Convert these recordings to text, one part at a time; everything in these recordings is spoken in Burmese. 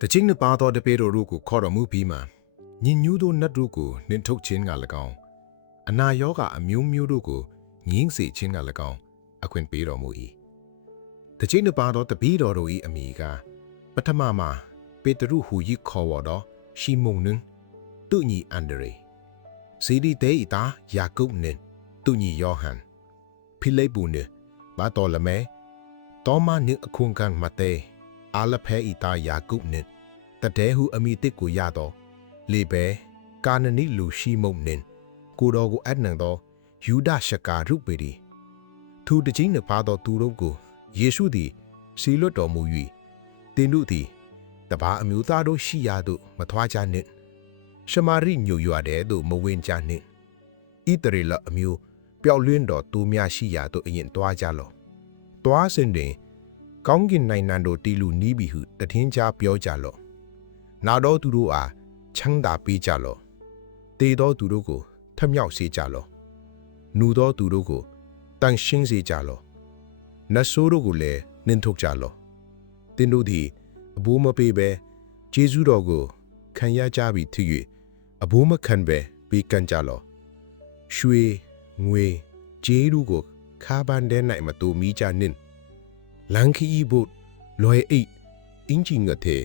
တချင်းနှစ်ပါသောတပေတော်တို့ကိုခေါ်တော်မူပြီးမှညင်ညူးသောနတ်တို့ကိုနှင်ထုတ်ခြင်းက၎င်းအနာရောဂါအမျိုးမျိုးတို့ကိုငင်းစေခြင်းက၎င်းအခွင့်ပေးတော်မူ၏တချင်းနှစ်ပါသောတပည့်တော်တို့၏အမိကပထမမှာပေတရုဟူ၏ခေါ်ဝေါ်သောရှီမုန်နှင့်သူညီအန်ဒရေဇီဒီတေဤသားယာကုပ်နှင့်သူညီယောဟန်ဖိလိပ္ပုနှင့်ဘာတော်လမဲတောမနှင့်အခွန်ကန်မတဲအာလဖဲဤသားယာကုပ်နှင့် တတဲဟုအမိတစ်ကိုရသော လေဘဲကာနနိလူရှိမုန်နှင့်ကိုတော်ကိုအနှံသောယူဒရှကာရုပေဒီသူတကြီးနှပါသောသူတို့ကိုယေရှုသည်စီလွတ်တော်မူ၍တင်တို့သည်တပါအမျိုးသားတို့ရှိရာသို့မထွားကြနှင့်ရှမာရိညိုရွာတဲ့သို့မဝင်ကြနှင့်ဣတရေလအမျိုးပျောက်လွင်းတော်သူများရှိရာသို့အရင်တွားကြလော့တွားစဉ်တွင် ကောင်းကင်နိုင်ငံတို့တီလူနီးပြီဟုတထင်းကြားပြောကြလော့ နာတော်သူတို့အားချမ်းသာပေးကြလော့တေတော်သူတို့ကိုထမြောက်စေကြလော့နူသောသူတို့ကိုတန်ရှင်းစေကြလော့နတ်ဆိုးတို့ကိုလည်းနှင်ထုတ်ကြလော့တင်းတို့သည်အဘိုးမပေးဘဲဂျေဇုတော်ကိုခံရကြပြီဖြစ်၍အဘိုးမခံဘဲပေးကမ်းကြလော့ရွှေငွေဂျေရုကိုခါဘန်တဲ့နိုင်မတူမီကြနှင့်လန်ခီဘုတ်လွယ်အိတ်အင်ဂျင်ငတ်တဲ့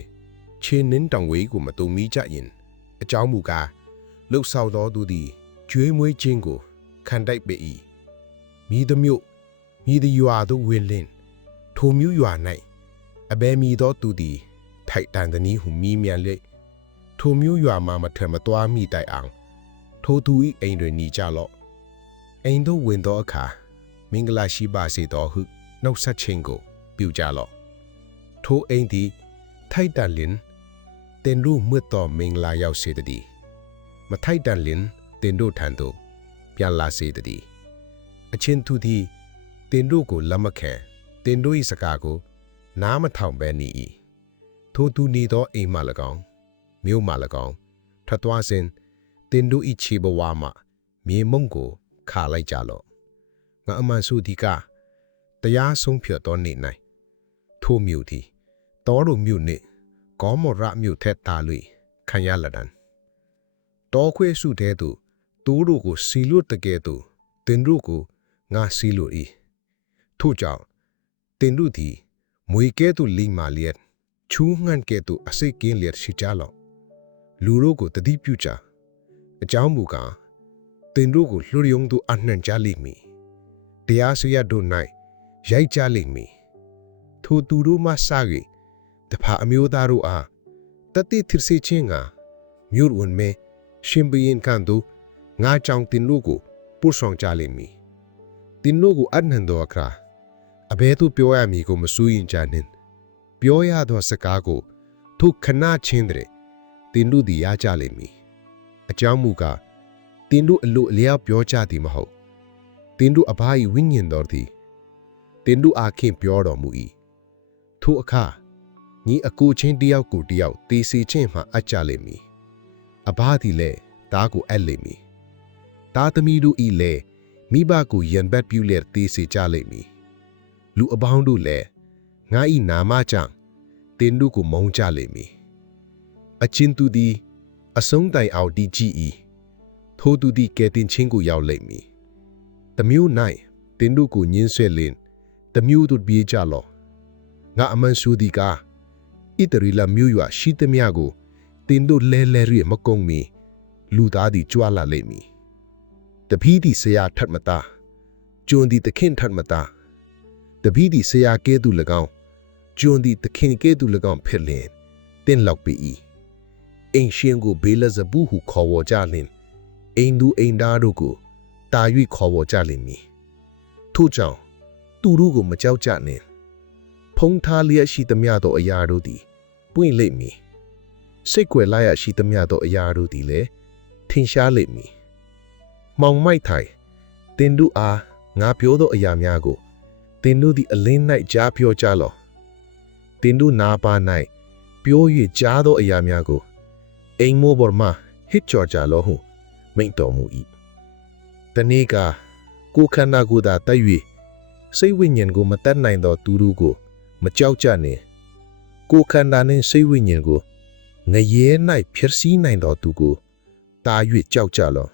ချင်းနင်းတောင်ဝေးကိုမတူမီကြရင်အကြောင်းမူကားလှုပ်ဆောက်သောသူသည်ကျွေးမွေးခြင်းကိုခံတိုက်ပေ၏မိသမျိုးမိသည်ရွာသို့ဝင်လင်ထိုမျိုးရွာ၌အဘဲမီသောသူသည်ထိုက်တန်သည်ဟုမိမြန်လေထိုမျိုးရွာမှမထွက်မသွားမိတိုင်အောင်ထိုသူ၏အိမ်တွင်နေကြလော့အိမ်သို့ဝင်သောအခါမင်္ဂလာရှိပါစေသောဟုနှုတ်ဆက်ခြင်းကို ပြုကြလော့ထိုအိမ်သည်ထိုက်တန်လင် တင်တို့မြတ်တော်မင်္ဂလာရောက်စေတည်းမထိုက်တန်လင်တင်တို့ထံသို့ပြန်လာစေတည်းအချင်းသူသည်တင်တို့ကိုလက်မခံတင်တို့၏စကားကို နားမထောင်ဘဲနေ၏ထိုသူနေသောအိမ်မှ၎င်းမြို့မှ၎င်းထွက်သွားစဉ်တင်တို့၏ခြေဘဝမှမြေမုံကိုခါလိုက်ကြလော့ငါအမှန်စုသည်ကတရားဆုံးဖြတ်သောနေ့၌ထိုမြို့သည်တောတို့မြို့နှင့် ကောမောရမြို့ထက်သာ၍ခံရလဒံတောခွေးစုတဲ့သို့တိုးတို့ကိုစီလို့တကယ်သို့တင်တို့ကိုငါစီလို့၏ထို့ကြောင့်တင်တို့သည်မွေကဲ့သို့လိမ္မာလျက်ချူးငှန့်ကဲ့သို့အစိတ်ကင်းလျက်ရှိကြလော့လူတို့ကိုတတိပြုကြအကြောင်းမူကားတင်တို့ကိုလှယုံသို့အနှံ့ကြလိမ့်မည်တရားစရတို့၌ရိုက်ကြလိမ့်မည်ထိုသူတို့မှစ၍ တဖာအမျိုးသားတို့အားတတိသစ်စေခြင်းကမြို့ဝန်မဲရှင်ဘရင်ကန်တို့ငါကြောင့်တင်တို့ကိုပို့ဆောင်ကြလိမ့်မည်တင်တို့ကိုအနှံ့သောအခါအဘဲသူပြောရမည်ကိုမစိုးရင်ကြနှင့်ပြောရသောစကားကိုသူခဏချင်းတဲ့တင်တို့သည်ရကြလိမ့်မည်အကြောင်းမူကားတင်တို့အလို့အလျောက်ပြောကြသည်မဟုတ်တင်တို့အဘ၏ဝိညာဉ်တော်သည်တင်တို့အားခင်ပြောတော်မူ၏ထိုအခါ ညီအကိုချင်းတယောက်ကိုတယောက်တေးစီချင်းမှအပ်ကြလိမ့်မည်အဘသည်လည်းတားကိုအပ်လိမ့်မည်တားသမီးတို့ဤလည်းမိဘကိုယံဘက်ပြုလက်တေးစီကြလိမ့်မည်လူအပေါင်းတို့လည်းငါဤနာမကြောင့်တင်တို့ကိုမုန်းကြလိမ့်မည်အချင်းသူသည် အဆုံးတိုင်အောင်တည်ကြည်၏ထိုသူသည်ကဲတင်ချင်းကိုရောက်လိမ့်မည်တမျိုး၌တင်တို့ကိုညင်းဆွဲလင်တမျိုးတို့ပြေးကြလော့ငါအမှန်ဆိုသည်ကား ဣတရီလမျိုးရွာရှိသမျှကိုတင်တို့လဲလဲရမကုံမီလူသားသည်ကြွားလာလိမ့်မည်တပီးသည်ဆရာထတ်မသားကျွန်းသည်တခင်ထတ်မသားတပီးသည်ဆရာကဲသူ၎င်းကျွန်းသည်တခင်ကဲသူ၎င်းဖြစ်လင်တင်းလောက်ပေ၏အိမ်ရှင်ကိုဘေးလဇဘူးဟုခေါ်ဝေါ်ကြလင်အိမ်သူအိမ်သားတို့ကိုတာ၍ခေါ်ဝေါ်ကြလိမ့်မည်ထို့ကြောင့်သူတို့ကိုမကြောက်ကြနှင့်ဖုံးထားလျက်ရှိသမျှသောအရာတို့သည် ပွင့်လိမ့်မည်စိတ်ွယ်လာရရှိသမျှသောအရာတို့သည်လည်းထင်ရှားလိမ့်မည်မောင်မိုက်ထိုင်တင်တို့အားငါပြောသောအရာများကိုတင်တို့သည်အလင်း၌ကြားပြောကြလော့တင်တို့နာပါ၌ပြော၍ကြားသောအရာများကိုအိမ်မိုးပေါ်မှဟစ်ကြော်ကြလော့ဟုမိန့်တော်မူ၏တနေ့ကကိုခန္ဓာကိုယ်သာတက်၍စိတ်ဝိညာဉ်ကိုမတတ်နိုင်သောသူတို့ကို မကြောက်ကြနှင့် ကိုယ်ခန္ဓာနှင့်စိတ်ဝိညာဉ်ကိုငရဲ၌ဖြစ်စည်းနိုင်တော်သူကိုတာ၍ကြောက်ကြလော့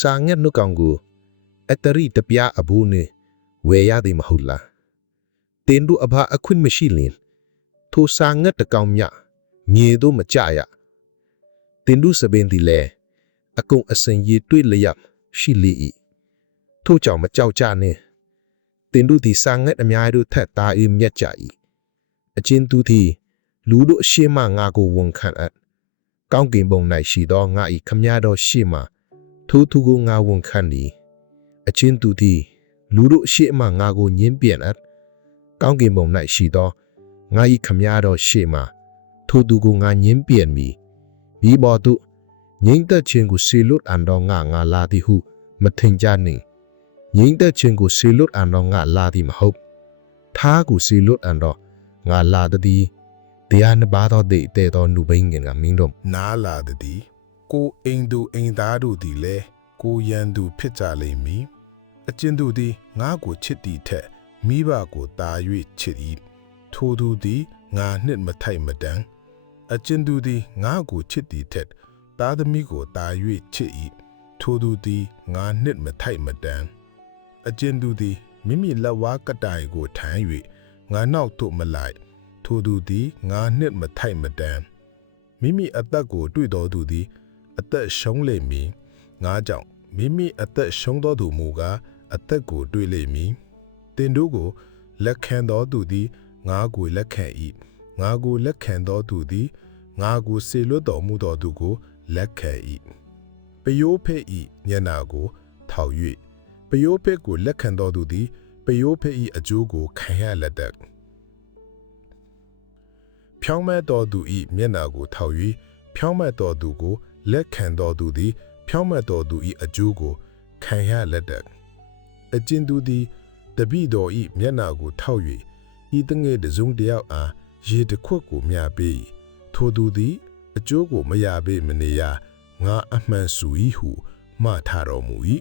စာငတ်နှုတ်ကောင်ကိုအတရိတပြားအဘူးနှင့်ဝယ်ရသည်မဟုတ်လားတင်တို့အဘအခွင့်မရှိလင်ထိုစာငတ်တကောင်မြမြေတို့မကြရတင်တို့စပင်ဒီလေအကုံအစင်ရည်တွေ့လျက်ရှိလေ၏ထို့ကြောင့်မကြောက်ကြနှင့်တင်တို့သည်စာငတ်အများတို့ထက်သား၏မြတ်ကြ၏ အချင်းသူသည်လူတို့အရှိမငါကိုဝန်ခံအပ်ကောင်းကင်ဘုံ၌ရှိသောငါ၏ခမည်းတော်ရှိမှထိုသူကိုငါဝန်ခံသည်အချင်းသူသည်လူတို့အရှိမငါကိုညင်းပြန်အပ်ကောင်းကင်ဘုံ၌ရှိသောငါ၏ခမည်းတော်ရှိမှထိုသူကိုငါညင်းပြန်မည်ဒီဘောသူငိမ့်သက်ခြင်းကိုဆေလွတ်အန်တော်ငါငါလာသည်ဟုမထင်ကြနှင့်ငိမ့်သက်ခြင်းကိုဆေလွတ်အန်တော်ငါလာသည်မဟုတ်ထားကိုဆေလွတ်အန်တော် ငါလာသည်တရားနှစ်ပါးသောတေတဲ့သောနုဘိန်းငင်ကမင်းတို့နားလာသည်ကိုအိမ်သူအိမ်သားတို့သည်လည်းကိုရန်သူဖြစ်ကြလိမ့်မည်အကျဉ်သူသည်ငါကိုချစ်သည်ထက်မိဘကိုတာ၍ချစ်၏ထိုသူသည်ငါနှစ်မထိုက်မတန်အကျဉ်သူသည်ငါကိုချစ်သည်ထက်သားသမီးကိုတာ၍ချစ်၏ထိုသူသည်ငါနှစ်မထိုက်မတန်အကျဉ်သူသည်မိမိလက်ဝါးကတိုင်ကိုထမ်း၍ ငါနောက်သို့မလိုက် ထိုသူသည်ငါနှစ်မထိုက်မတန်မိမိအသက်ကို တွေ့တော်သူသည် အသက်ရှုံးလိမ့်မည်ငါကြောင့်မိမိအသက်ရှုံးတော်သူမူကားအသက်ကိုတွေ့လိမ့်မည်တင်တို့ကိုလက်ခံတော်သူသည်ငါကိုလက်ခံ၏ငါကိုလက်ခံတော်သူသည်ငါကိုစေလွတ်တော်မူတော်သူကိုလက်ခံ၏ပယိုးဖဲ့၏ညနာကို ထောက်၍ပယိုးဖဲ့ကိုလက်ခံတော်သူသည် ပယိုးဖဲ့၏အကျိုးကိုခံရလက်တတ်ဖြောင်းမဲ့တော်သူဤမျက်နာကိုထောက်၍ဖြောင်းမဲ့တော်သူကိုလက်ခံတော်သူသည် ဖြောင်းမဲ့တော်သူဤအကျိုးကိုခံရလက်တတ်အကျဉ်သူသည်တပိတော်ဤမျက်နာကိုထောက်၍ဤတငယ်တစုံတယောက်အားရေတစ်ခွက်ကိုမျှပေး၏ထိုသူသည် အကျိုးကိုမရပေမနေရငါအမှန်စု၏ဟုမှထတော်မူ၏